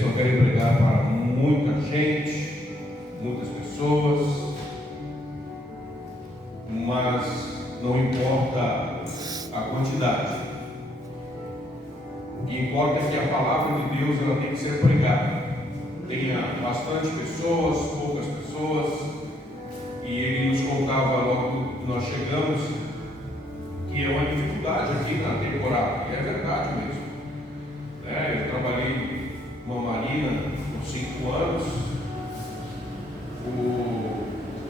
Só quero pregar para muita gente, muitas pessoas, mas não importa a quantidade. O que importa é que a palavra de Deus ela tem que ser pregada. Tenha bastante pessoas, poucas pessoas. E ele nos contava logo que nós chegamos que é uma dificuldade aqui na temporada. E é verdade mesmo. Eu trabalhei numa marina por 5 anos. O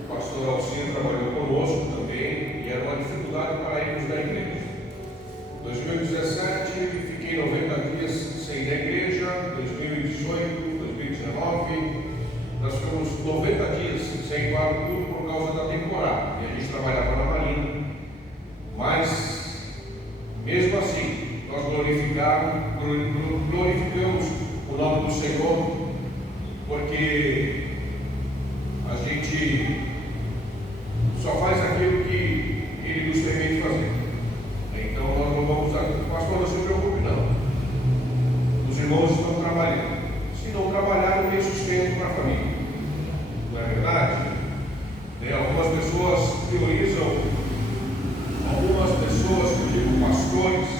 pastor Alcino trabalhou conosco também. E era uma dificuldade para irmos da igreja. Em 2017 fiquei 90 dias sem ir da igreja. 2018, 2019 nós ficamos 90 dias sem ir para tudo por causa da temporada. E a gente trabalhava na marina. Mas mesmo assim nós glorificamos o nome do Senhor, porque a gente só faz aquilo que Ele nos permite fazer. Então nós não vamos pastor, não se preocupe não. Os irmãos estão trabalhando. Se não trabalhar, não tem sustento para a família. Não é verdade? Algumas pessoas priorizam, algumas pessoas, eu digo pastores,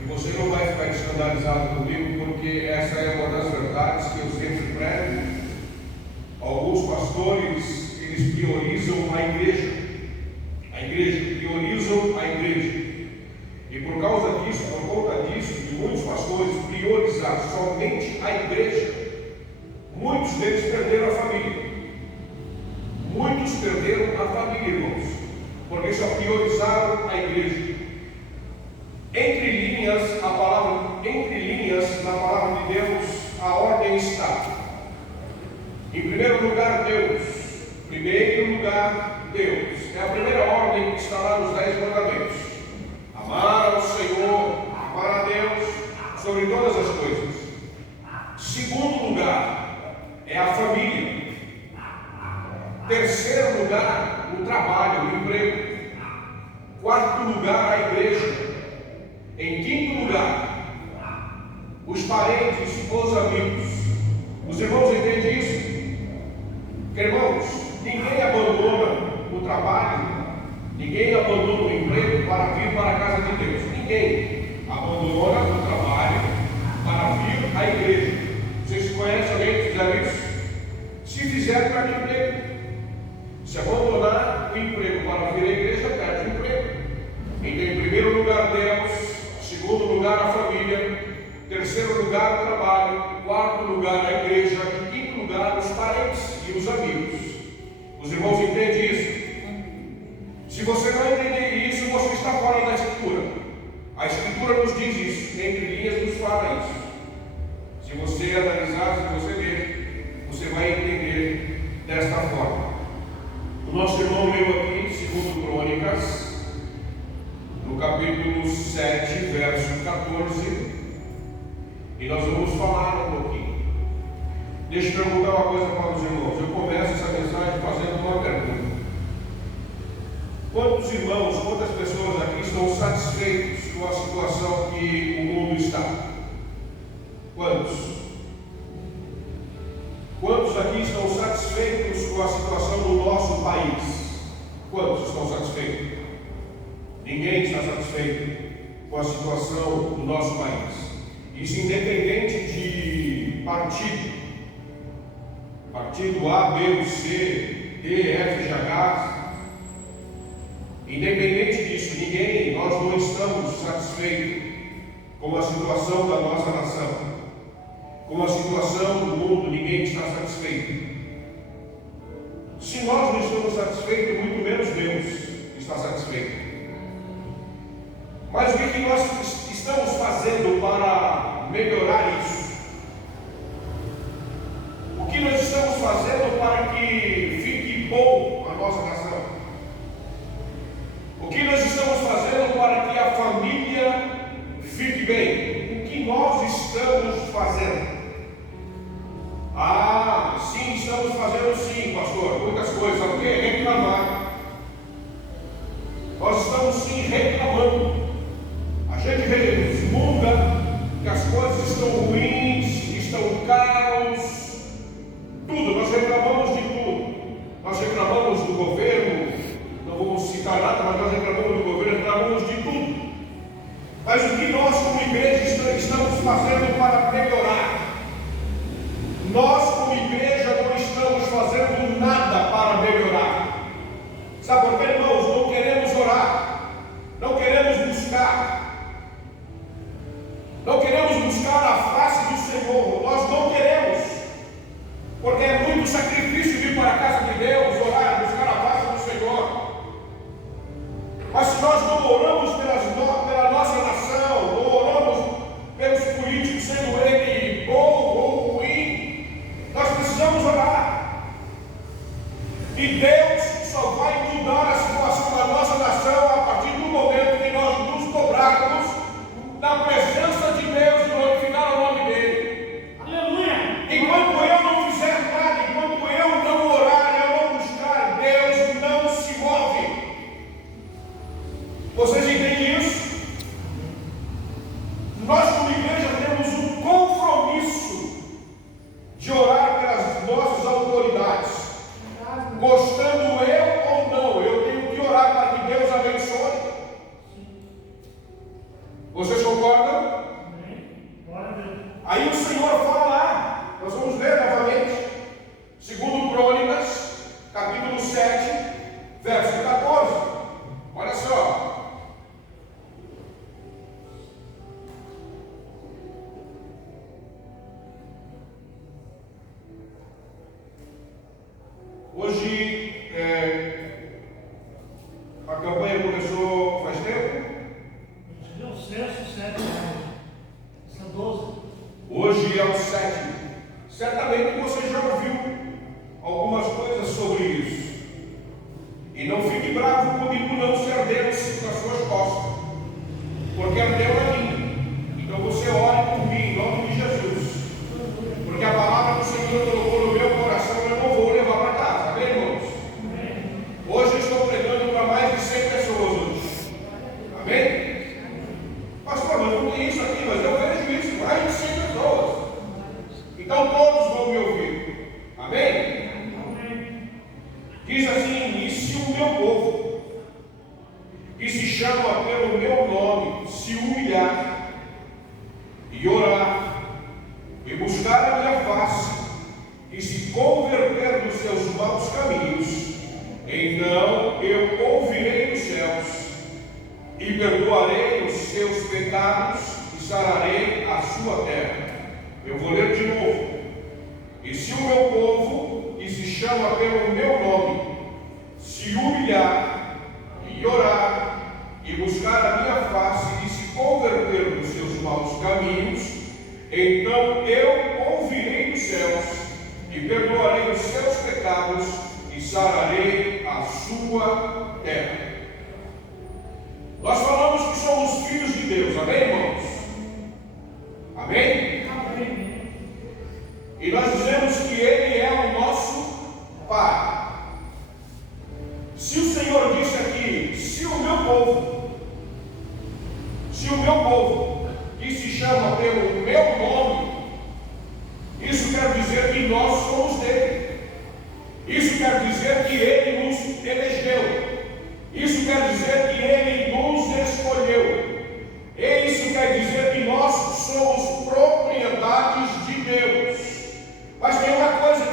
e você não vai ficar escandalizado comigo, porque essa é uma das verdades que eu sempre prego. Alguns pastores, eles priorizam a igreja, priorizam a igreja. E por causa disso, por conta disso, de muitos pastores priorizar somente a igreja, muitos deles perderam a família. Muitos perderam a família, irmãos, porque só priorizaram a igreja. Entre linhas, na palavra de Deus, a ordem está. Em primeiro lugar, Deus. É a primeira ordem que está lá nos 10 mandamentos. Amar ao Senhor, amar a Deus sobre todas as coisas. Segundo lugar, é a família. Terceiro lugar, o trabalho, o emprego. Quarto lugar, a igreja. Em quinto lugar, os parentes, os amigos. Os irmãos entendem isso? Porque, irmãos, ninguém abandona o trabalho, ninguém abandona o emprego para vir para a casa de Deus. Ninguém abandona o trabalho para vir à igreja. Vocês conhecem alguém que fizer isso? Se fizer, perde o emprego. Se abandonar o emprego para vir à igreja, perde o emprego. Então, em primeiro lugar, Deus. Segundo lugar, a família. Terceiro lugar, o trabalho. Quarto lugar, a igreja. E quinto lugar, os parentes e os amigos. Os irmãos entendem isso? Se você não entender isso, você está fora da Escritura. A Escritura nos diz isso. Entre linhas nos fala isso. Se você analisar, se você ler, você vai entender desta forma. O nosso irmão leu aqui, segundo Crônicas, no capítulo 7, verso 14, e nós vamos falar um pouquinho. Deixa eu perguntar uma coisa para os irmãos. Eu começo essa mensagem fazendo uma pergunta. Quantos irmãos, quantas pessoas aqui estão satisfeitos com a situação que o mundo está? Quantos? Quantos aqui estão satisfeitos com a situação do nosso país? Quantos estão satisfeitos? Ninguém está satisfeito com a situação do nosso país. Isso independente de partido. Partido A, B ou C, D, F, G, H. Independente disso, nós não estamos satisfeitos com a situação da nossa nação. Com a situação do mundo, ninguém está satisfeito. Se nós não estamos satisfeitos, muito menos Deus está satisfeito. Mas o que nós estamos fazendo para melhorar isso? O que nós estamos fazendo para que fique bom a nossa nação? O que nós estamos fazendo para que a família fique bem? O que nós estamos fazendo? Sim, estamos fazendo sim, pastor, muitas coisas. Sabe o que? Reclamar. Nós estamos sim reclamando. A gente resmunga que as coisas estão ruins, fazendo para melhorar. Nós, como igreja, não estamos fazendo nada para melhorar. Sabe por quê, irmãos? Não queremos orar, não queremos buscar, não queremos buscar a face do Senhor. Nós não queremos, porque é muito sacrifício vir para a casa de Deus, orar, buscar a face do Senhor. Mas se nós não oramos pela nossa nação, não oramos pelos políticos, sendo ele bom ou ruim, nós precisamos orar. E Deus só vai mudar a situação da nossa nação a partir do momento que nós nos dobrarmos na presença de Deus e glorificar o nome dele. Aleluia! Enquanto eu não fizer nada, enquanto eu não orar, eu não buscar, Deus não se move. Vocês entendem isso? Nós, como igreja, temos um compromisso de orar pelas nossas autoridades. Gostando eu ou não, eu tenho que orar para que Deus abençoe. Vocês concordam? Aí o Senhor fala lá, nós vamos ler novamente, segundo Crônicas, capítulo 7, verso 14. Olha só. Hoje, a campanha começou faz tempo? Hoje é o sexto, sétimo, está 12. Hoje é o sétimo. Certamente você já ouviu algumas coisas sobre isso. E não fique bravo comigo não se arder-se nas suas costas, porque ardeu é minha. Então você ore por mim, em nome de Jesus. Porque a palavra do Senhor colocou no meu coração, eu não vou levar para casa. Amém, irmãos? Hoje eu estou pregando para mais de 100 pessoas hoje. Amém? Pastor, mas não tem isso aqui, mas eu vejo isso, mais de 100 pessoas. Então todos vão me ouvir. Amém? Diz assim: e se o meu povo, que se chama pelo meu nome, se humilhar e orar, e buscar a minha face, e se converter dos seus maus caminhos, então eu ouvirei dos céus, e perdoarei os seus pecados, e sararei a sua terra. Eu vou ler de novo. E se o meu povo, que se chama pelo meu nome, se humilhar e orar, e buscar a minha face, e se converter dos seus maus caminhos, então eu ouvirei dos céus, e perdoarei os seus pecados, e sararei a sua terra. Nós falamos que somos filhos de Deus, amém, irmãos? Amém? Amém. E nós dizemos que Ele é o nosso Pai. Se o Senhor disse aqui, se o meu povo, que se chama pelo meu nome, isso quer dizer que nós somos dele. Isso quer dizer que Ele nos elegeu. Isso quer dizer que Ele nos escolheu. E isso quer dizer que nós somos propriedades de Deus. Mas tem uma coisa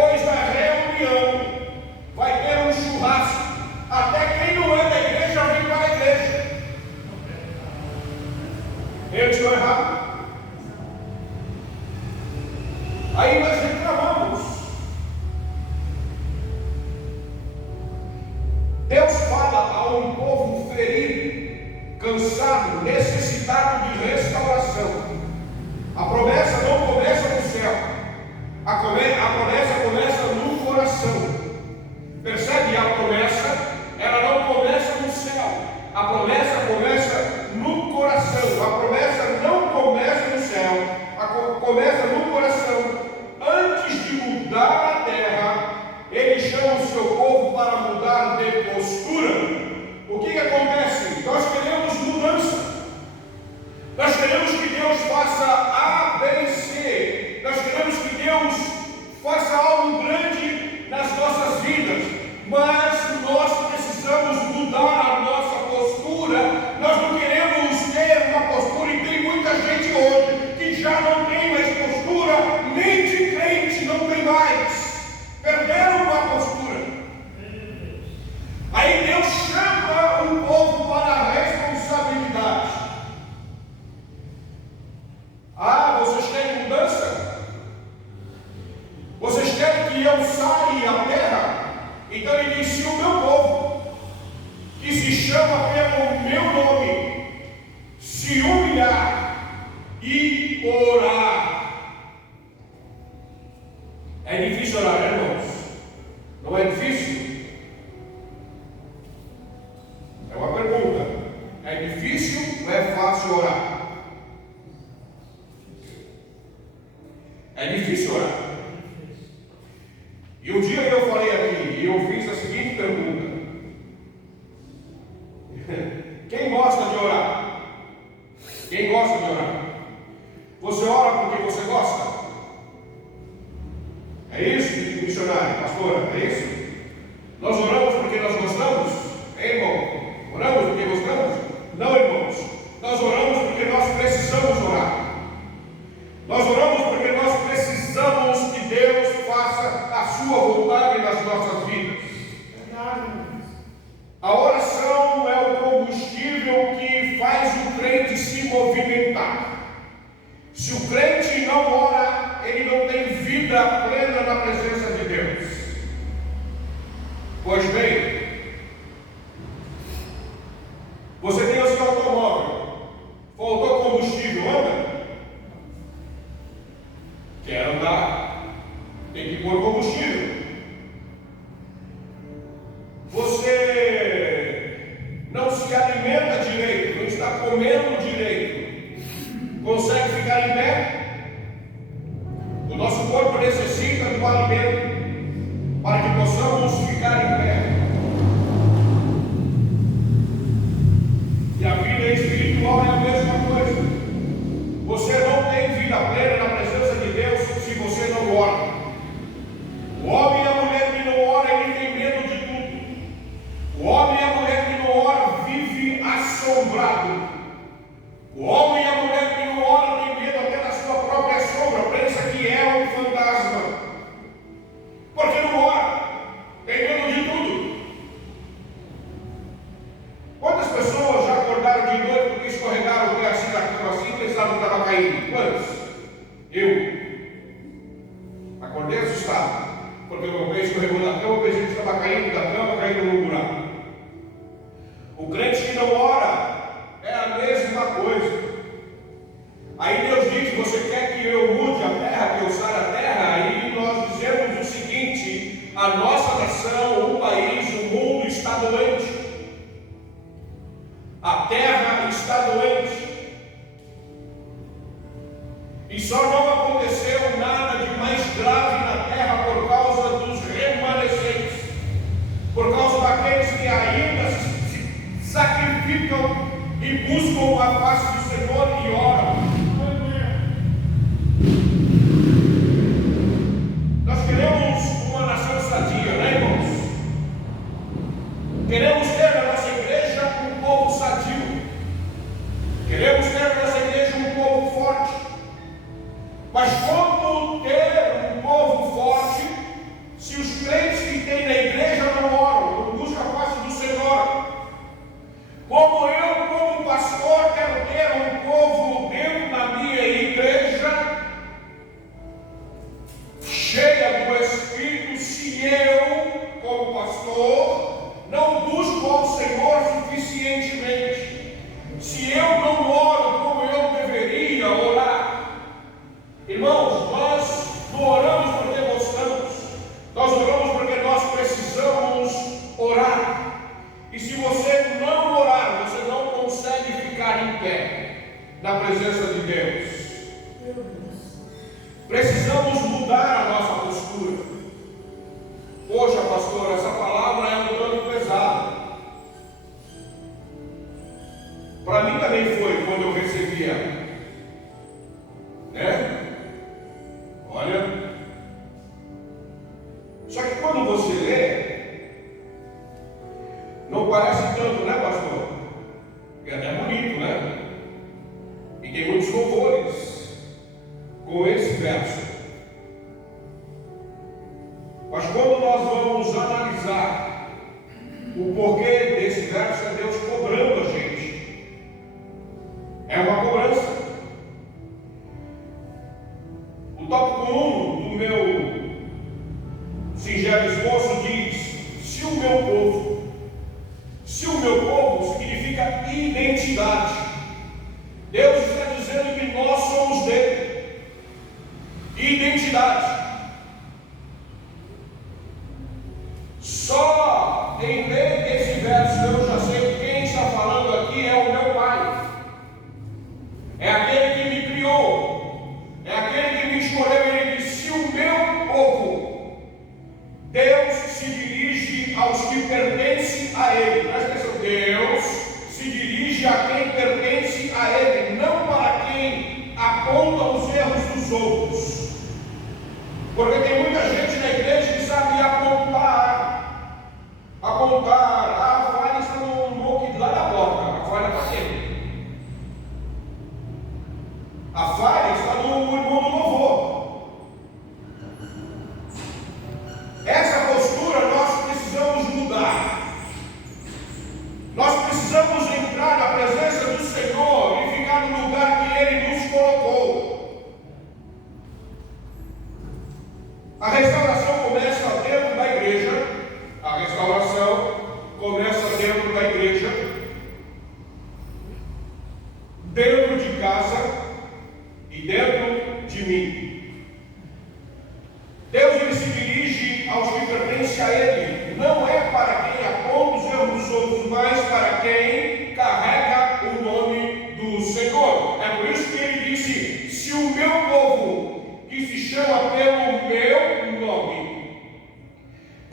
depois da reunião, vai ter um churrasco. Até quem não é da igreja vem para a igreja. Eu estou errado? Aí nós reclamamos. Deus fala a um povo ferido, cansado, necessitado de restauração. A promessa não começa no céu. A promessa começa no coração. Percebe? A promessa, ela não começa no céu. A promessa começa no coração. A promessa não começa no céu. Começa no coração. Antes de mudar a terra, Ele chama o seu povo para mudar de postura. O que acontece? Nós queremos mudança. Nós queremos que Deus faça A, B e C. Nós queremos que Deus faça algo grande nas nossas vidas. Mas nós precisamos mudar a nossa postura. Nós não queremos ter uma postura, e tem muita gente hoje que já não tem mais postura, nem de crente não tem mais. Perderam uma postura. Aí Deus chama o povo para a responsabilidade. Ah, vocês querem mudança? Vocês querem que eu saia a terra? Então Ele diz: se o meu povo, que se chama pelo meu nome, se humilhar e orar. É difícil orar, né, irmãos? Não é difícil? É uma pergunta. É difícil ou é fácil orar? É difícil orar. E um dia eu falei aqui, e eu fiz a seguinte pergunta: quem gosta de orar? Quem gosta de orar? Você ora porque você gosta? É isso, missionário, pastora? É isso? Nós oramos porque nós gostamos? É, irmão? Oramos porque gostamos? Não, irmãos. Nós oramos porque nós precisamos orar. Nós oramos porque nós precisamos que Deus faça a sua vontade nas nossas vidas. A oração é o combustível que faz o crente se movimentar. Se o crente não ora, ele não tem vida plena na presença de Deus. Pois bem, você tem o seu automóvel, faltou combustível, anda? Quer andar, tem que pôr combustível. Você não se alimenta direito, não está comendo direito, consegue ficar em pé? O nosso corpo necessita do alimento para que possamos ficar em pé. E a vida espiritual é a mesma coisa. Você não tem vida plena na presença de Deus se você não ora. O homem e a mulher que não ora, ele tem medo de tudo. O homem e a mulher que não ora vive assombrado. O homem e a mulher que não ora tem medo até da sua própria sombra, pensa que é um fantasma. Porque não ora, tem medo de tudo. Quantas pessoas já acordaram de noite porque escorregaram o pé assim da cama assim e pensavam que estava caindo? Quantos? Eu. Acordei assustado, porque o meu pé escorregou da cama, eu pensei que estava caindo da cama, caindo num buraco. O crente que não ora é a mesma coisa. Aí Deus diz: você quer que eu mude a terra, que eu sare a terra? Aí nós dizemos o seguinte: a nossa nação, o país, o mundo está doente. A terra está doente. E só não aconteceu nada de mais grave na terra por causa dos remanescentes, por causa daqueles que ainda se sacrificam e buscam a face do Senhor e oram. Nós queremos uma nação sadia, né, irmãos? Queremos ter na nossa igreja um povo sadio. Queremos ter na nossa igreja um povo forte. Mas como ter um povo se você não orar, você não consegue ficar em pé na presença de Deus. Precisamos mudar a nossa postura. Poxa, pastor, essa palavra é um tanto pesada. Para mim também foi quando eu recebia, né? Olha. Só que quando você lê, não parece tanto, né, pastor? É até bonito, né? E tem muitos louvores com esse verso. Mas quando nós vamos analisar o porquê desse verso, é Deus cobrando a gente. É uma cobrança. O tópico 1 do meu singelo esboço diz: se o meu povo significa identidade. Deus está dizendo que nós somos dele. Identidade. Só em ler esse verso eu já sei que quem está falando aqui é o meu Pai. É aquele que me criou. É aquele que me escolheu. Ele disse: se o meu povo, Deus se dirige aos que pertencem a Ele. Presta atenção, Deus se dirige a quem pertence a Ele, não para quem aponta os erros dos outros. Porque tem muita gente na igreja que sabe apontar. A falha está no moque lá da porta. A falha está aqui. A falha está no irmão do louvor. Essa postura nós precisamos mudar. Nós precisamos entrar na presença do Senhor e ficar no lugar que Ele nos colocou. A restauração começa dentro da igreja. A restauração começa dentro da igreja, dentro de casa e dentro de mim. Deus, ele se dirige aos que pertencem a Ele. Não é para quem aponta os erros dos outros, mas para quem carrega o nome do Senhor. É por isso que Ele disse: se o meu povo, que se chama pelo meu nome.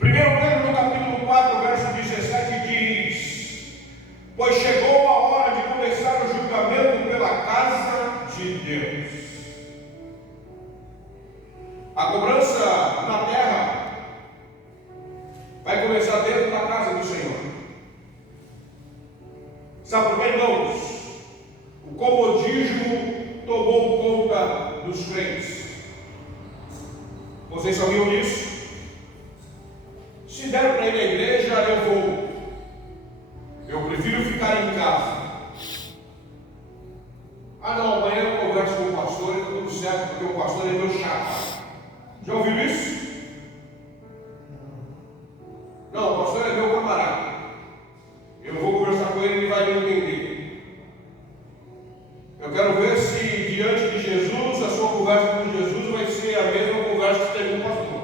1 Pedro no capítulo 4, verso 17 diz: pois chegou a hora de começar o julgamento pela casa de Deus. A cobrança na terra vai começar dentro da casa do Senhor. Sabe por que, irmãos? O comodismo tomou conta dos crentes. Vocês sabiam disso? Se der para ir à igreja, eu vou. Eu prefiro ficar em casa. Ah não, amanhã eu converso com o pastor e está tudo certo, porque o pastor é meu chato. Já ouviu isso? Não, o pastor é meu camarada. Eu vou conversar com ele e ele vai me entender. Eu quero ver se diante de Jesus, a sua conversa com Jesus vai ser a mesma conversa que teve com o pastor.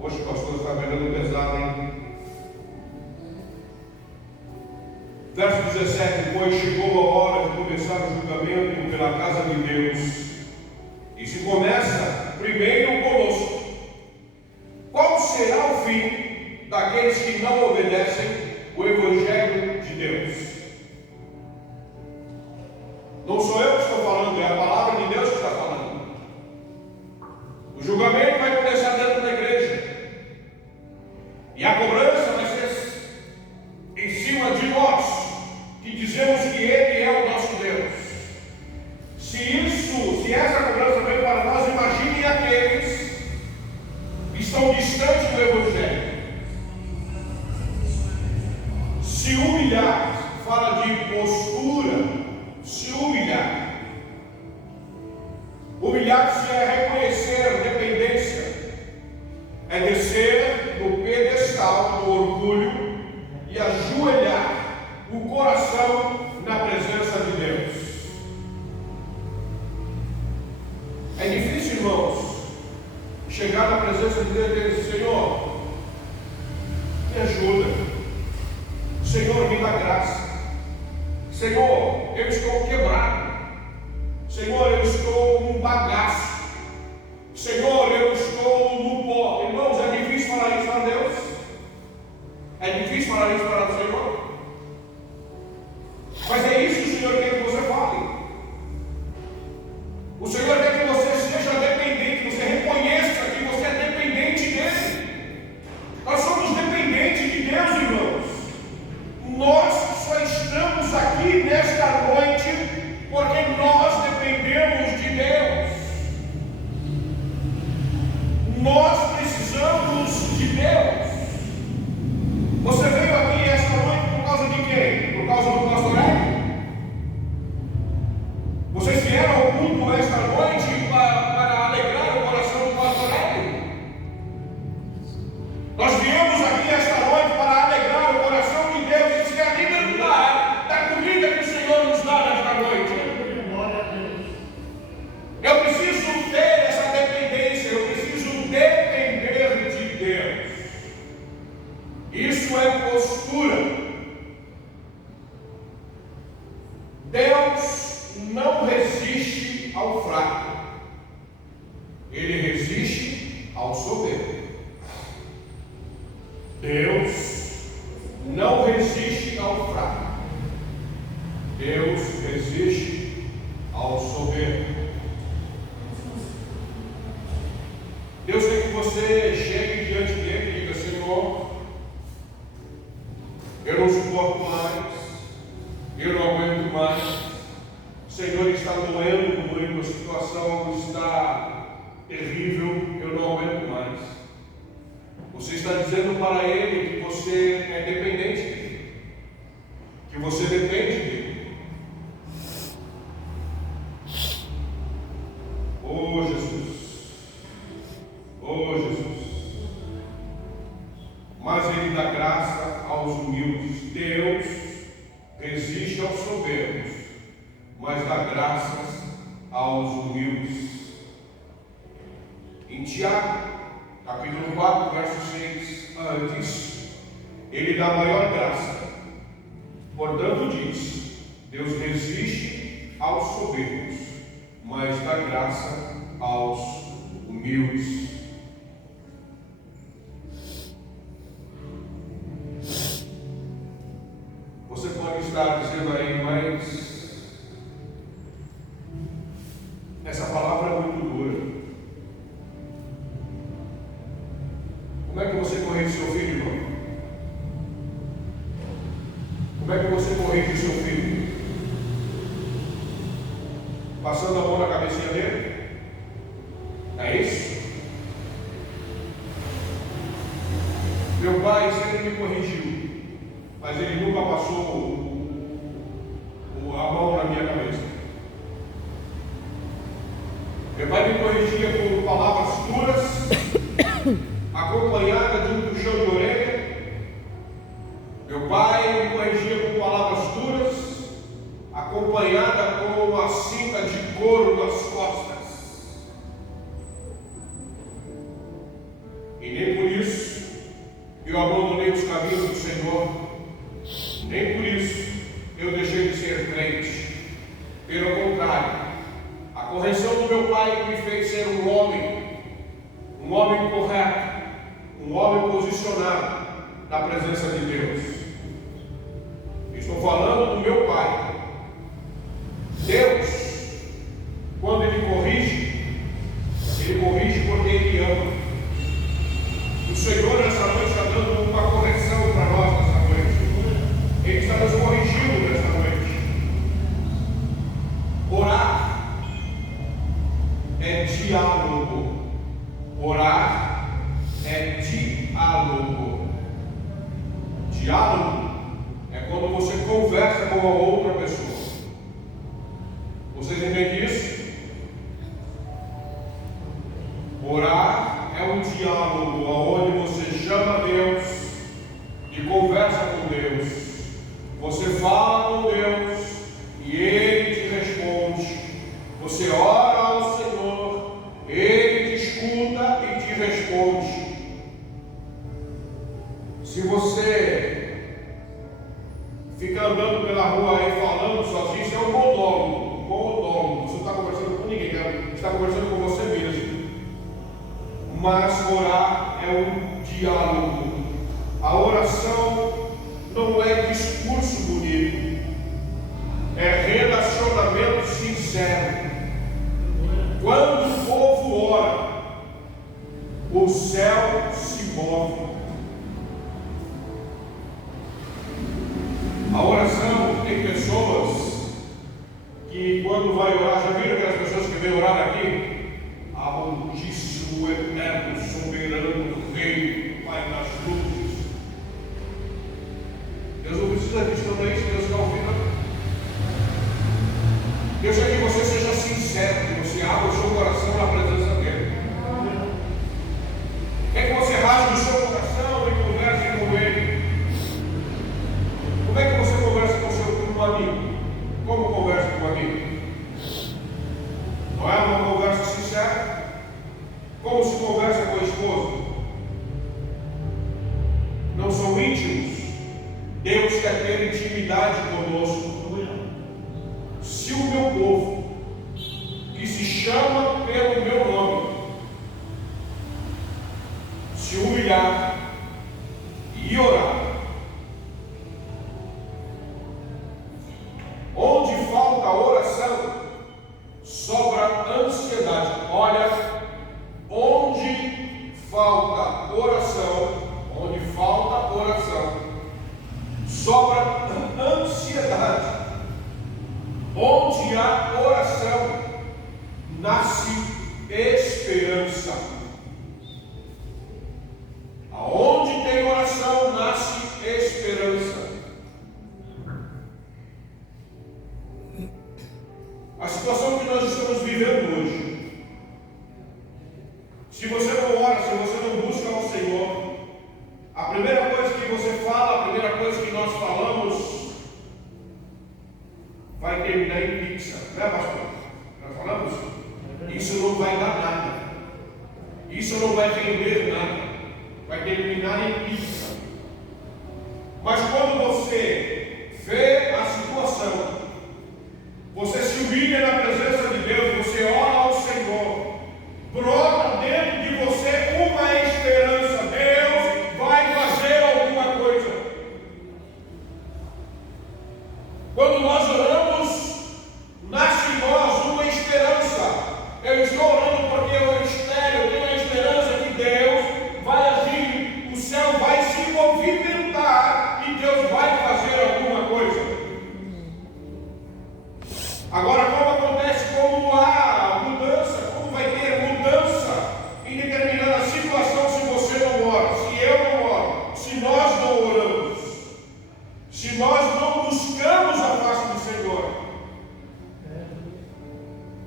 Hoje o pastor está pegando pesado, hein? Verso 17: pois chegou a hora de começar o julgamento pela casa de Deus. E se começa primeiro conosco. Qual será o fim daqueles que não obedecem o Evangelho de Deus? Não sou eu que estou falando, é a palavra de Deus que está falando. O julgamento vai começar dentro da igreja. E a cobrança vai ser em cima de nós, que dizemos que Ele é o nosso Deus. Se essa cobrança vem para nós, imaginem aqueles que estão distantes do Evangelho. Se humilhar, fala de postura, se humilhar. Humilhar-se é reconhecer dependência, é descer do pedestal do orgulho e ajoelhar o coração na presença de Deus. É difícil, irmãos, chegar na presença de Deus e dizer: Senhor, me ajuda. Senhor, me dá graça. Senhor, eu estou quebrado. Senhor, eu estou um bagaço. Senhor, eu estou no pó. Irmãos, é difícil falar isso para Deus? É difícil falar isso para o Senhor? Mas é isso que o Senhor quer que você fale. O Senhor quer que você seja dependente, você reconheça que você é dependente dEle. Nós somos dependentes de Deus, irmãos. Nós só estamos aqui nesta noite porque nós dependemos de Deus. Nós precisamos de Deus. Você veio aqui esta noite por causa de quem? Por causa do pastor Hélio? Vocês vieram ao culto esta noite para alegrar o coração do pastor Hélio? Nós viemos aqui esta noite para alegrar o coração de Deus e se alimentar da comida que o Senhor nos dá nesta noite. Eu preciso ter essa dependência, eu preciso depender de Deus. Isso é postura. Deus não resiste ao fraco, Ele resiste ao soberbo. Deus não resiste ao fraco, Deus resiste ao soberbo. Deus quer que você chegue diante dele e diga: Senhor, eu não suporto mais, eu não aguento mais. Senhor, está doendo muito, a situação está terrível, eu não aguento mais. Você está dizendo para Ele que você é dependente dele, que você depende dele. Oh Jesus, oh Jesus. Mas Ele dá graça aos humildes. Deus resiste aos soberbos, mas dá graças aos humildes. Em Tiago, capítulo 4, verso 6, antes, ele dá maior graça. Portanto diz: Deus resiste aos soberbos, mas dá graça aos humildes. Você pode estar dizendo aí: mas essa palavra é muito dura. Como é que você corrige seu filho, irmão? Como é que você corrige seu filho? Passando a mão na cabecinha dele? É isso? Meu pai sempre me corrigiu, mas ele nunca passou a mão na minha cabeça. Meu pai me corrigia com palavras duras, acompanhada de um puxão de orelha. Meu pai me corrigia com palavras duras, acompanhada com uma cinta de couro nas costas. E nem por isso eu abandonei os caminhos do Senhor, nem por isso eu deixei de ser crente. Pelo contrário, a correção do meu pai me fez ser um homem correto, um homem posicionado na presença de Deus. Estou falando do meu pai. Deus, quando Ele corrige porque Ele ama. O Senhor nessa noite está dando uma correção para nós nessa noite. Ele está nos corrigindo nessa noite. Orar é diálogo. Orar é diálogo. Diálogo é quando você conversa com a outra pessoa. Vocês entendem isso? Orar é um diálogo onde você chama Deus e conversa com Deus. Você fala com Deus e Ele te responde. Você ora ao Senhor, Ele te escuta e te está andando pela rua aí falando sozinho, isso é um monólogo. Monólogo. Você não está conversando com ninguém, você está conversando com você mesmo. Mas orar é um diálogo. A oração não é discurso bonito, é relacionamento sincero. Quando o povo ora, o céu se move. A oração, tem pessoas que quando vai orar, já viram aquelas pessoas que vêm orar aqui? Amantíssimo, eterno, soberano, Rei, Pai das luzes. Deus não precisa disso, não é isso que Deus está ouvindo. Deus quer que você seja sincero, que você abra o seu coração na presença dEle. Quer que você rasgue o seu coração e converse com Ele. Como é que você conversa com um amigo? Como conversa com um amigo? Não é uma conversa sincera? Como se conversa com a esposa? Não são íntimos? Deus quer ter intimidade conosco. Se o meu povo, que se chama pelo meu nome, se humilhar e orar, onde falta oração, sobra ansiedade. Olha, onde falta oração, sobra ansiedade. Onde há oração, nasce esperança. Aonde tem oração, nasce esperança. A situação que nós estamos vivendo hoje, se você não ora, se você não busca ao Senhor, a primeira coisa que você fala, a primeira coisa que nós falamos, vai terminar em pizza, né, pastor? Nós falamos? Isso não vai dar nada. Isso não vai render nada. Vai terminar em pizza. Mas quando você vê a situação, você se humilha na presença de Deus, você ora ao Senhor, brota dentro de você uma esperança. Deus vai fazer alguma coisa. Quando nós oramos, nasce em nós uma esperança. Eu estou orando porque eu tenho a esperança que Deus vai agir, o céu vai se movimentar e Deus vai fazer alguma coisa. Agora, como acontece, como há mudança, como vai ter mudança em determinada situação se você não ora, se eu não oro, se nós não oramos, se nós não buscamos a face do Senhor.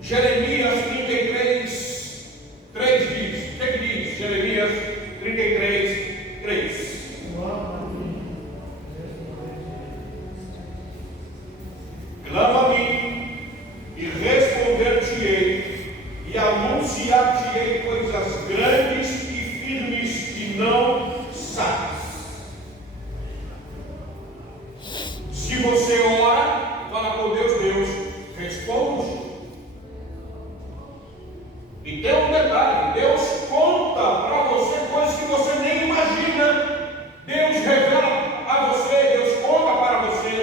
Jeremias 33, 3 diz, o que diz? Jeremias 33, 3. Clama a mim e responder-te-ei e anunciar-te-ei coisas grandes e firmes que não sabes. Se você ora, fala com Deus, Deus responde. E tem um detalhe, Deus conta para você coisas que você nem imagina. Deus revela a você, Deus conta para você.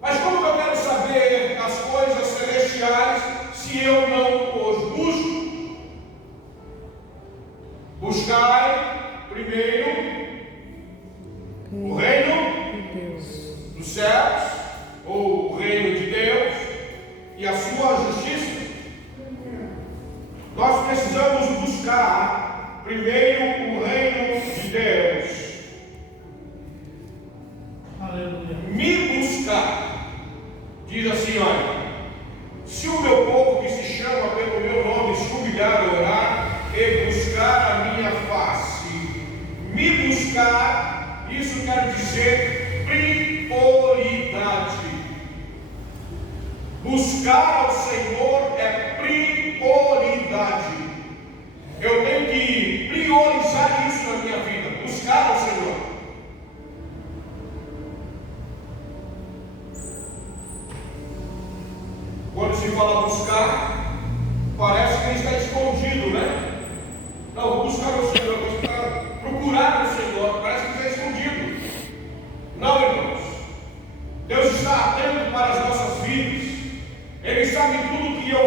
Mas como eu quero saber as coisas celestiais se eu não os busco? Buscai primeiro o reino dos céus, ou o reino de Deus, e a sua justiça. Nós precisamos buscar primeiro o reino de Deus. Aleluia. Me buscar, diz assim: olha, se o meu povo que se chama pelo meu nome se humilhar, orar e buscar a minha face, me buscar, isso quer dizer prioridade. Buscar ao Senhor é prioridade. Eu tenho que priorizar isso na minha vida, buscar ao Senhor.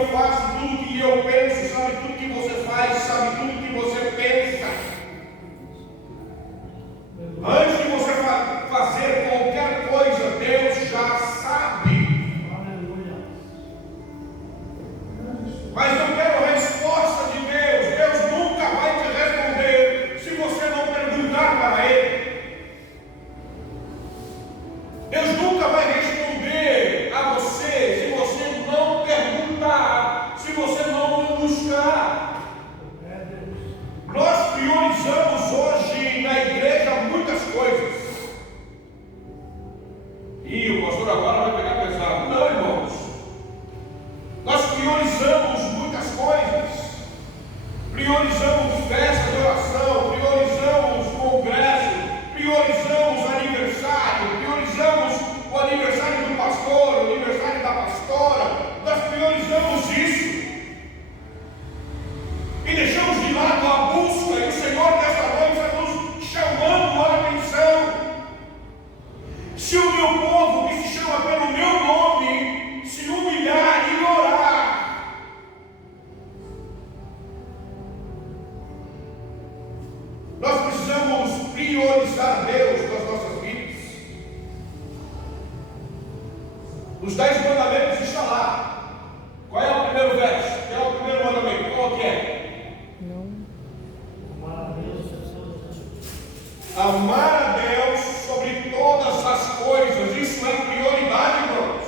eu faço, tudo que eu penso, sabe tudo que você faz, sabe tudo que você pensa. Antes de você fazer qualquer coisa, Deus já sabe. Mas eu quero a resposta de Deus. Deus nunca vai te responder se você não perguntar para Ele. Deus nunca vai responder a você se você não perguntar, se você não buscar. Nós priorizamos hoje na igreja muitas coisas. E o pastor agora vai pegar pesado. Não, irmãos. Nós priorizamos muitas coisas. Priorizamos festa de oração, priorizamos congresso, priorizamos aniversário, priorizamos o aniversário do pastor, o aniversário da pastora. Nós priorizamos isso. E deixamos de lado a busca, e o Senhor nesta noite está nos chamando a atenção. Se o meu povo, que se chama pelo meu nome, se humilhar e orar, nós precisamos priorizar Deus nas nossas vidas. Os 10 mandamentos estão lá. Qual é o primeiro verso? Qual é o primeiro mandamento? Qual que é? Amar a Deus sobre todas as coisas. Isso é prioridade, irmãos.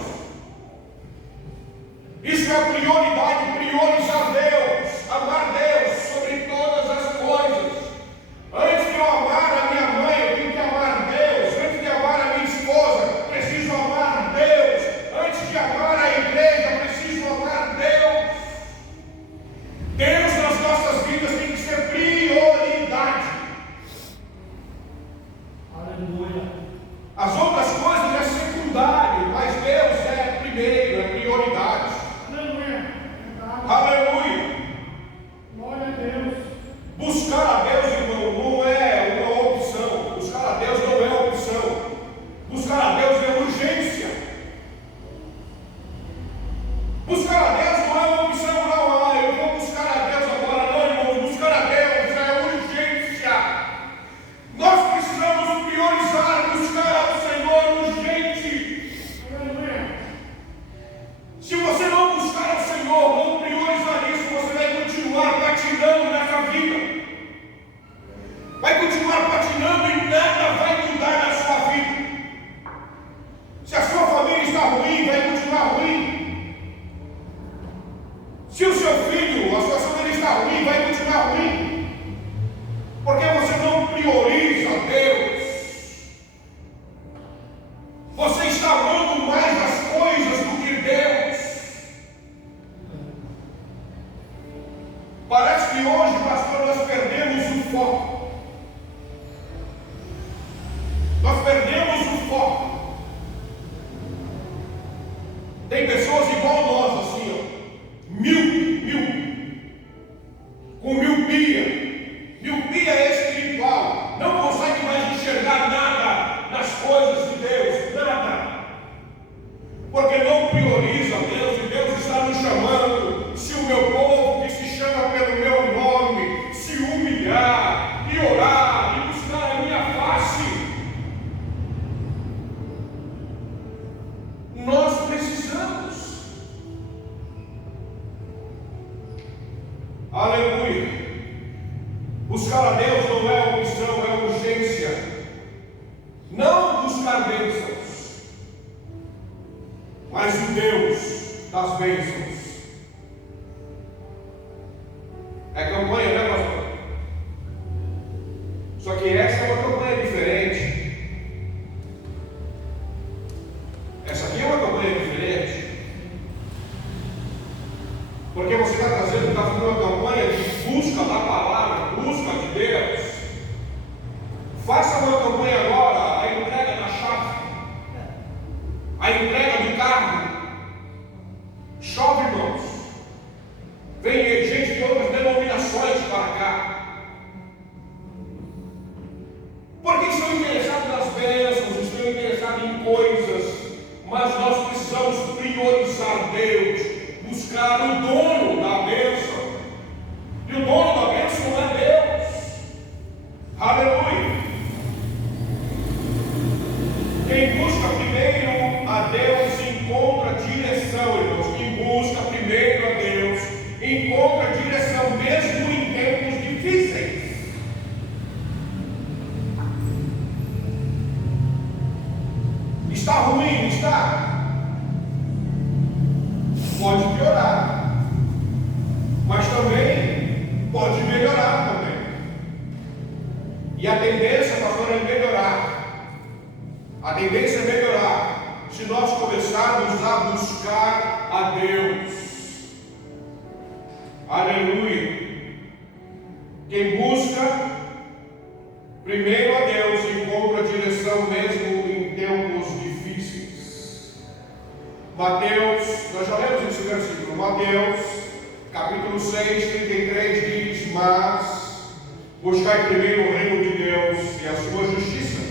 Isso é prioridade, priorizar Deus. Amar Deus sobre todas as coisas. Antes de eu amar a minha mãe, eu tenho que amar Deus. Antes de amar a minha esposa, preciso amar Deus. Antes de amar a igreja, preciso amar Deus. Deus nas nossas vidas tem que ser prioridade. As outras coisas é secundário, mas Deus é primeiro, é prioridade. Aleluia. Glória a Deus. Buscar a Deus, irmão, não é uma opção. Buscar a Deus não é opção. Buscar a Deus é urgência. Buscar a Deus não é uma opção, não. Ah, eu vou buscar a Deus agora, não, irmão. Buscar a Deus é urgência. Nós precisamos priorizar, buscar ao Senhor urgente. Se você não buscar ao Senhor, não priorizar isso, você vai continuar patinando nessa vida. Vai continuar patinando e nada vai mudar na sua vida. Se a sua família está ruim, vai continuar ruim. Se o seu filho, a sua família está ruim, vai continuar ruim. Porque você não prioriza Deus. Você está amando mais as coisas do que Deus. Parece que hoje, pastor, nós perdemos o foco. Nós perdemos o foco. Tem pessoas igual nós, assim, ó, com miopia. Miopia é espiritual. Não consegue mais enxergar nada nas coisas de Deus, nada. Porque não prioriza Deus, e Deus está nos chamando. Se o meu povo, que se chama pelo meu nome, se humilhar e orar e buscar a minha face, nós precisamos. Aleluia. Buscar a Deus não é opção, é urgência. Não buscar bênçãos, mas o Deus das bênçãos. É campanha, né, pastor? Só que essa é uma campanha diferente. Essa aqui é uma campanha diferente. Porque você está fazendo uma campanha de busca da palavra, busca de Deus. Faça uma campanha agora, a entrega da chave, a entrega do carro. Chove, irmãos. Vem gente de outras denominações para cá. Porque estão interessados nas bênçãos, estão interessados em coisas. Mas nós precisamos priorizar Deus, buscar o o dono da bênção. E o dono da bênção é Deus. Aleluia. Quem busca primeiro a Deus encontra direção, irmãos. Quem busca primeiro a Deus encontra direção, mesmo em tempos difíceis. Está ruim, está? Pode piorar, mas também pode melhorar também. E a tendência, pastor, é melhorar. A tendência é melhorar se nós começarmos a buscar a Deus. Aleluia. Quem busca primeiro a Deus encontra direção mesmo em tempos difíceis. Mateus, nós já lemos esse versículo, Mateus, capítulo 6, 33 diz: mas buscai primeiro o reino de Deus e a sua justiça,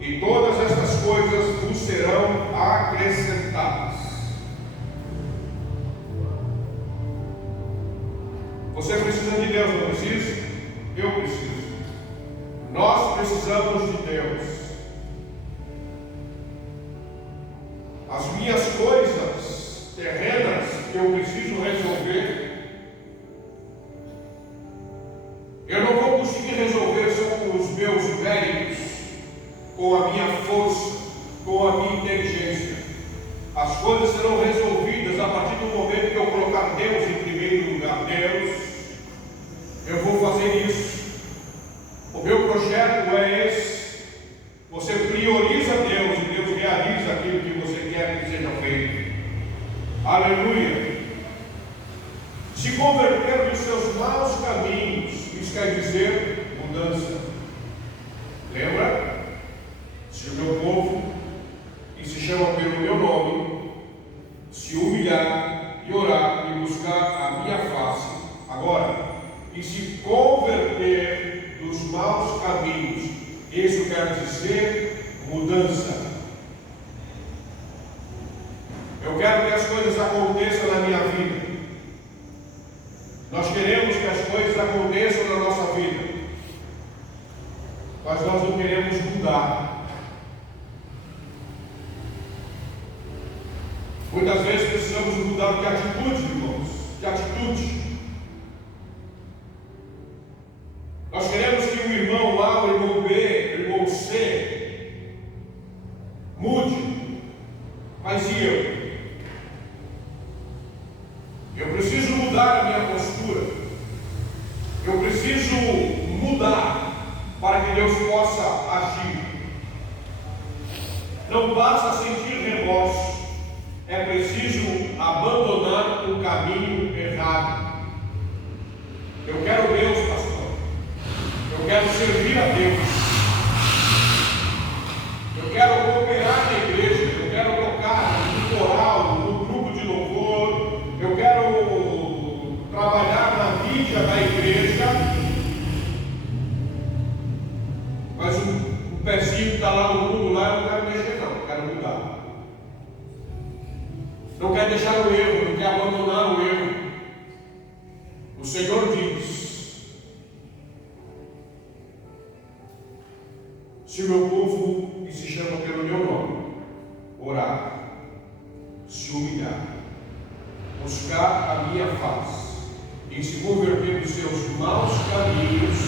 e todas estas coisas vos serão acrescentadas. Você precisa de Deus, não precisa? Eu preciso. Nós precisamos de Deus. As minhas coisas terrenas que eu preciso resolver, eu não vou conseguir resolver só com os meus méritos, com a minha força, com a minha inteligência. As coisas serão resolvidas a partir do momento que eu colocar Deus em primeiro lugar. Deus, eu vou fazer isso. O meu projeto é esse. Você prioriza Deus e Deus realiza aquilo que você quer que seja feito. Aleluia. Se converter dos seus maus caminhos, isso quer dizer mudança. Lembra? Se o meu povo, que se chama pelo meu nome, se humilhar e orar e buscar a minha face, agora, e se converter dos maus caminhos, isso quer dizer mudança. Eu quero que as coisas aconteçam na minha vida. Nós queremos que as coisas aconteçam na nossa vida, mas nós não queremos mudar. Muitas vezes precisamos mudar de atitude, irmãos, de atitude. Nós queremos que o irmão A, o irmão B, o irmão C mude, mas e eu? Eu preciso mudar a minha postura. Eu preciso mudar para que Deus possa agir. Não basta sentir remorso, é preciso abandonar o caminho errado. Eu quero Deus, pastor. Eu quero servir a Deus. Eu quero cooperar na igreja. Eu quero tocar no coral, no grupo de louvor. Eu quero trabalhar na mídia da igreja. Mas o pezinho que está lá no mundo, lá, eu não quero mexer, não. Eu quero mudar. Não quer deixar o erro, não quer abandonar o erro. O Senhor diz: se o meu povo, que se chama pelo meu nome, orar, se humilhar, buscar a minha face e se converter dos seus maus caminhos,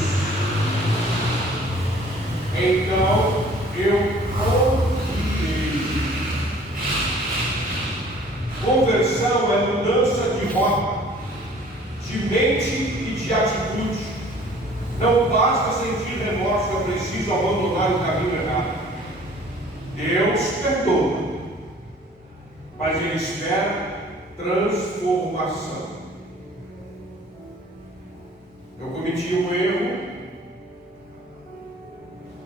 então eu ouvirei. Conversão é mudança de rota, de mente e de atitude. Não basta sentir remorso, eu preciso abandonar o caminho errado. Deus perdoa, mas Ele espera transformação. Eu cometi um erro,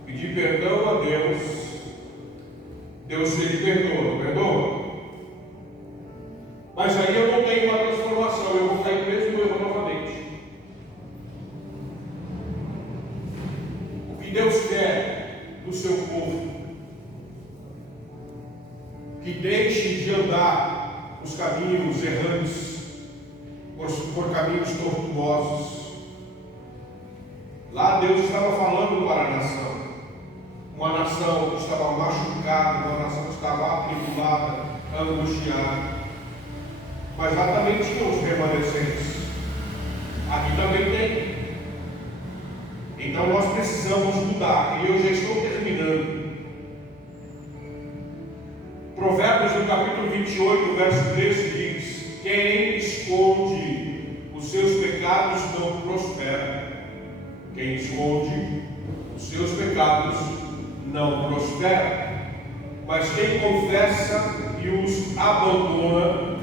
pedi perdão a Deus, Deus Ele perdoa, não perdoa? Mas aí eu não tenho uma transformação, eu vou cair no mesmo erro novamente. O que Deus quer do seu povo? Que deixem de andar nos caminhos errantes, por caminhos tortuosos. Lá Deus estava falando para a nação. Uma nação que estava machucada, uma nação que estava atribulada, angustiada. Mas lá também tinha os remanescentes. Aqui também tem. Então nós precisamos mudar. E eu já estou terminando. Provérbios no capítulo 28, verso 13 diz: quem esconde os seus pecados não prospera. Quem esconde os seus pecados não prospera. Mas quem confessa e os abandona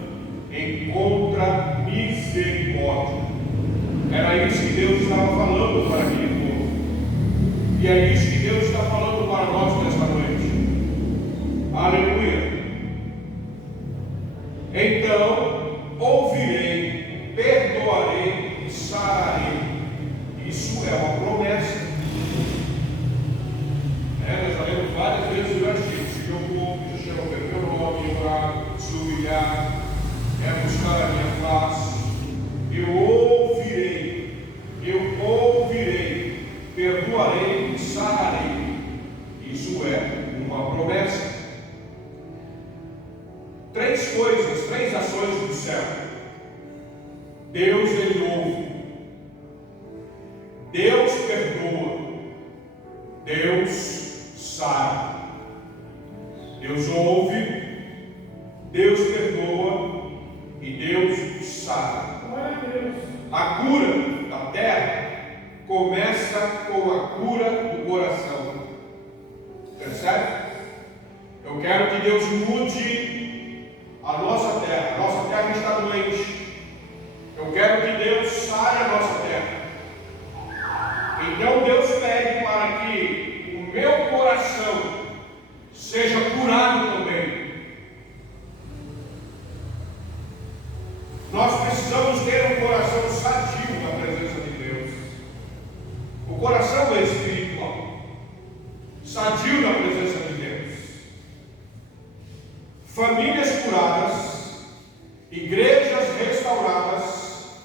encontra misericórdia. Era isso que Deus estava falando para aquele povo. E é isso que Deus está falando para nós nesta noite. Aleluia. Então ouvirei, perdoarei e sararei. Isso é uma promessa. Nós já lemos várias vezes o versículo: se meu povo que chama pelo meu nome, orar, se humilhar, buscar a minha face, eu ouvirei, perdoarei e sararei. Isso é uma promessa. Três coisas, três ações do céu. Deus, Ele ouve. Deus perdoa. Deus sara. Deus ouve. Deus perdoa. E Deus sara. A cura da terra começa com a cura do coração. Percebe? Eu quero que Deus mude a nossa terra. A nossa terra está doente. Eu quero que Deus sare a nossa terra. Então Deus pede para que o meu coração seja curado também. Nós precisamos ter um coração sadio na presença de Deus. O coração é espiritual, sadio na presença de Deus. Famílias curadas, igrejas restauradas,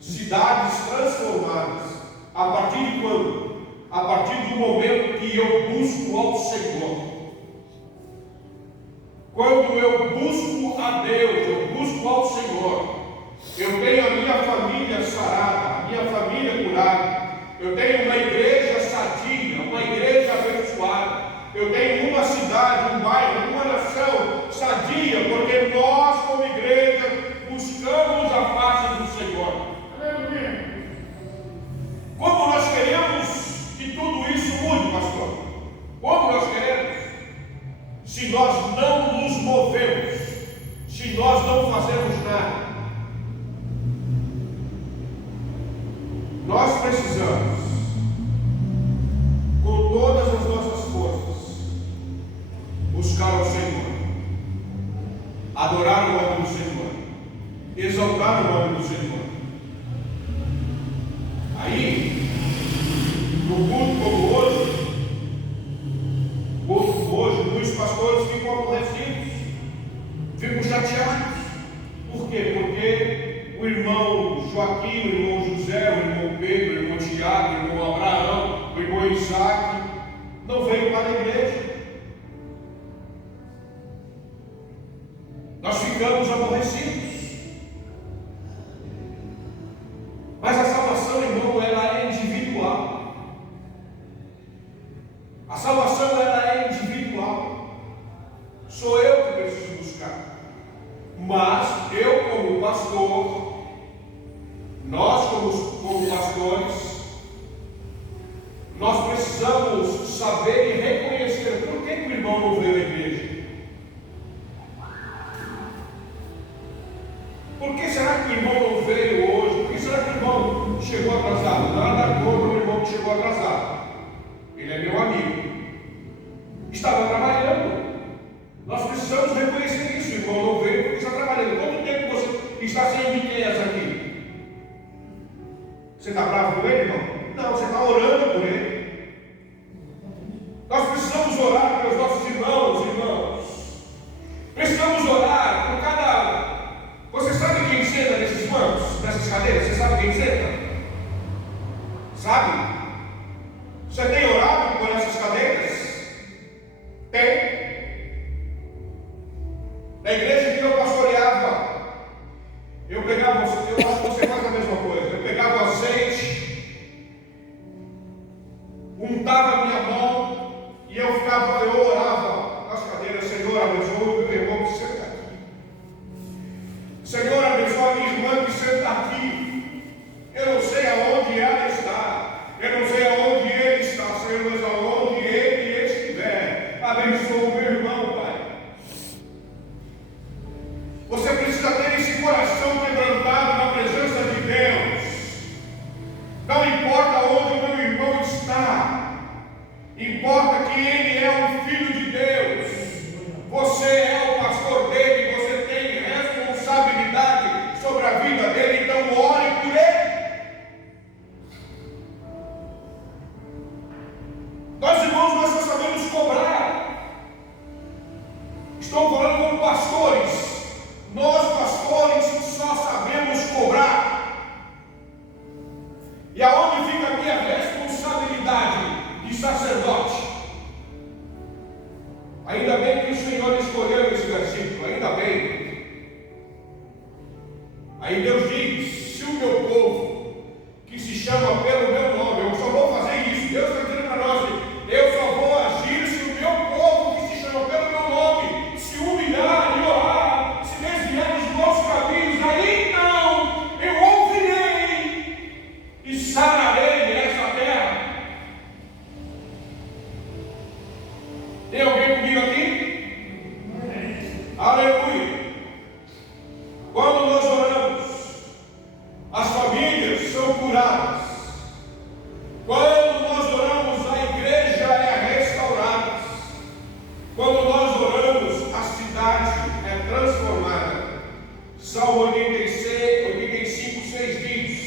cidades transformadas. A partir de quando? A partir do momento que eu busco ao Senhor. Quando eu busco a Deus, eu busco ao Senhor, eu tenho a minha família sarada, a minha família curada, eu tenho uma igreja sadia, uma igreja abençoada, eu tenho uma cidade, um bairro, uma nação sadia, porque nós, como igreja, buscamos a face do Senhor. Como nós queremos que tudo isso mude, pastor? Como nós queremos? Se nós não nos movemos, se nós não fazemos nada, nós precisamos, com todas as nossas forças, buscar o Senhor, adorar o nome do Senhor, exaltar o nome do Senhor. Aí, no culto como hoje, muitos pastores ficam aborrecidos, ficam chateados. Por quê? Porque o irmão Joaquim, o irmão José, o irmão Pedro, o irmão Tiago, o irmão Abraão, o irmão Isaac não veio para a igreja. Nós ficamos aborrecidos. Mas a salvação, irmão, ela é individual. A salvação, ela é individual. Sou eu que preciso buscar. Mas eu, como pastor, nós como pastores, nós precisamos saber e reconhecer por que o irmão não veio à igreja. Por que será que o irmão não veio hoje? Por que será que o irmão chegou atrasado? Nada contra o irmão que chegou atrasado. Ele é meu amigo. Estava trabalhando. Nós precisamos reconhecer isso. O irmão não veio porque está trabalhando. Quanto tempo você está sem Miqueias aqui? Você está bravo com ele, irmão? Não, você está orando por ele. Nós precisamos orar pelos nossos irmãos. Precisamos orar por cada... Você sabe quem senta nesses bancos? oramos nessas cadeiras? Você sabe quem senta? Sabe? Você tem orado por essas cadeiras? Tem. Na igreja que eu pastoreava, eu pegava, eu acho que você faz a mesma coisa, eu pegava azeite, untava a minha mão e eu orava nas cadeiras. Senhor, abençoa o meu irmão que senta aqui. Senhor, abençoa a minha irmã que senta aqui. Eu não sei aonde ela está, eu não sei aonde ele está, Senhor, mas aonde ele estiver, abençoa o meu irmão, Pai. Você precisa ter esse coração quebrantado na presença de Deus. Não importa onde o meu irmão está, importa que ele é um filho de Deus. Você é o pastor dele, você tem responsabilidade sobre a vida dele, então ore por ele. Nós, irmãos, nós só sabemos cobrar. Estou falando como pastores. Nós, pastores, só sabemos cobrar. E aonde fica a minha responsabilidade de sacerdote? Ainda bem que o Senhor escolheu esse versículo, ainda bem. Aí Deus diz: se o meu povo, que se chama pelo meu nome, eu só vou fazer isso. Deus está dizendo para nós: eu só vou agir se o meu povo, que se chama pelo meu nome, se humilhar e orar, se desviar dos maus caminhos, aí então eu ouvirei e sararei essa terra. Tem alguém comigo aqui? Aleluia. Quando nós oramos, as famílias são curadas. Quando nós oramos, a igreja é restaurada. Quando nós oramos, a cidade é transformada. Salmo 85, 6 diz: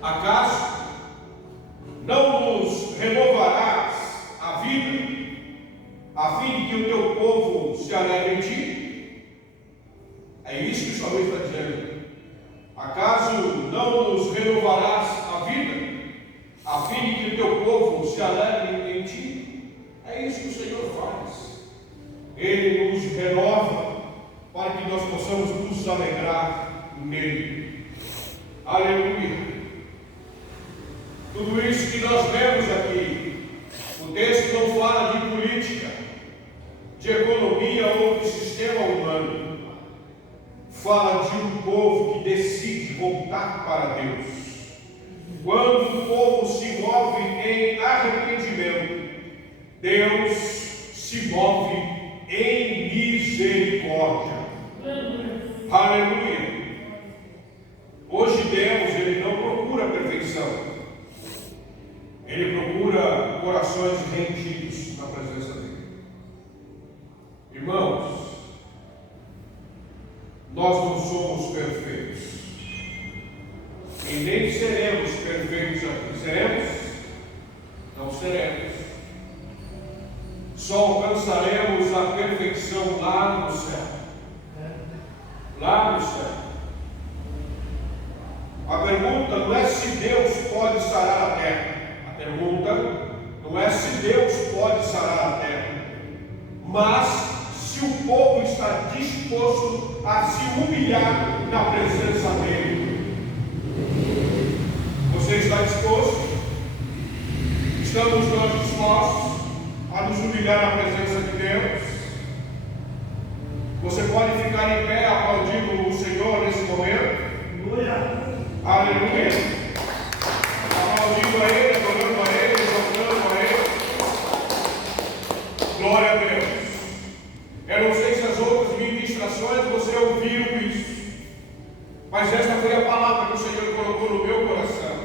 acaso não nos renovarás a vida, a fim de que o teu povo se alegre em ti? É isso que o salmista está dizendo. Acaso não nos renovarás a vida, a fim de que o teu povo se alegre em ti? É isso que o Senhor faz. Ele nos renova para que nós possamos nos alegrar nele. Aleluia. Tudo isso que nós vemos aqui, o texto não fala de política, de economia ou de sistema humano. Fala de um povo que decide voltar para Deus. Quando o povo se move em arrependimento, Deus se move em misericórdia. Aleluia. Hoje Deus, Ele não procura perfeição. Ele procura corações rendidos na presença dEle. Irmãos, nós não somos perfeitos. E nem seremos perfeitos aqui. Seremos? Não seremos. Só alcançaremos a perfeição lá no céu. Lá no céu. A pergunta não é se Deus pode sarar a terra. A pergunta não é se Deus pode sarar a terra, mas se o povo está disposto a se humilhar na presença dele. Você está disposto? Estamos nós dispostos a nos humilhar na presença de Deus? Você pode ficar em pé aplaudindo o Senhor nesse momento? Aleluia. Aplaudindo a Ele, adorando a Ele, exaltando a Ele. Glória a Deus. Eu não sei se as outras ministrações você ouviu isso, mas esta foi a palavra que o Senhor colocou no meu coração.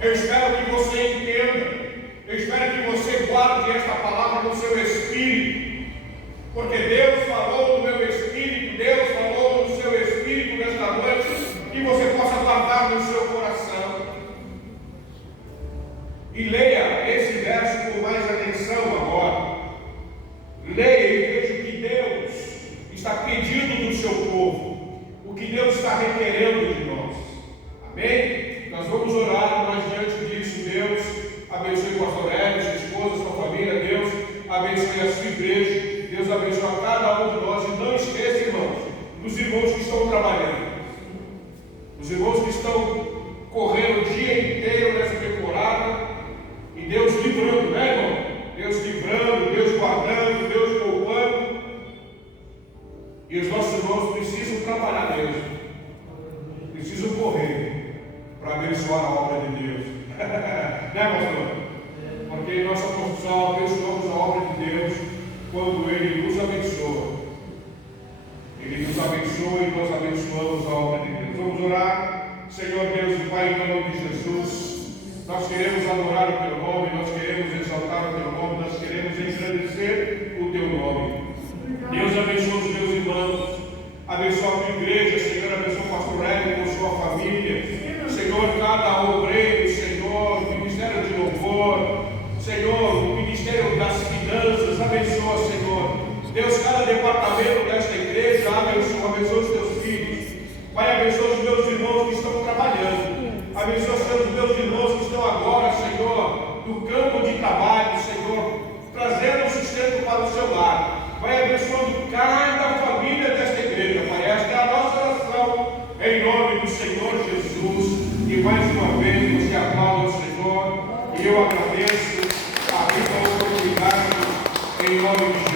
Eu espero que você entenda, eu espero que você guarde esta palavra no seu espírito, porque Deus falou no meu espírito, Deus falou no seu espírito nesta noite, que você possa guardar no seu coração. E leia esse verso com mais atenção agora. Leia e veja o que Deus está pedindo do seu povo. Deus está requerendo de nós. Amém? Nós vamos orar, mas diante disso, Deus abençoe o pastor Hélio, sua esposa, sua família. Deus abençoe a sua igreja. Deus abençoe a cada um de nós. E não esqueça, irmãos, dos irmãos que estão trabalhando. Os irmãos que estão correndo o dia inteiro nessa temporada. E Deus livrando, né, irmão? Deus livrando, Deus guardando, Deus poupando. E os nossos irmãos precisam trabalhar mesmo. Precisam correr para abençoar a obra de Deus. Né, pastor? Porque nossa profissão abençoamos a obra de Deus quando Ele nos abençoa. Ele nos abençoa e nós abençoamos a obra de Deus. Vamos orar. Senhor Deus e Pai, em nome de Jesus, nós queremos adorar o Teu nome, nós queremos exaltar o Teu nome, nós queremos engrandecer o Teu nome. Deus abençoe os meus irmãos, abençoa a tua igreja, Senhor, abençoa o pastor Hélio, abençoa a família, Senhor, cada obreiro, Senhor, o ministério de louvor, Senhor, o ministério das finanças, abençoa, Senhor. Deus, cada departamento desta igreja, abençoa os teus filhos. Pai, abençoa os meus irmãos que estão trabalhando. Abençoa os meus irmãos que estão agora, Senhor, no campo de trabalho, Senhor, trazendo o sustento para o seu lar. Vai abençoando cada família desta igreja, Pai. Esta é a nossa oração, em nome do Senhor Jesus. E mais uma vez você aplaude ao Senhor. E eu agradeço a vida, a oportunidade, em nome de Jesus.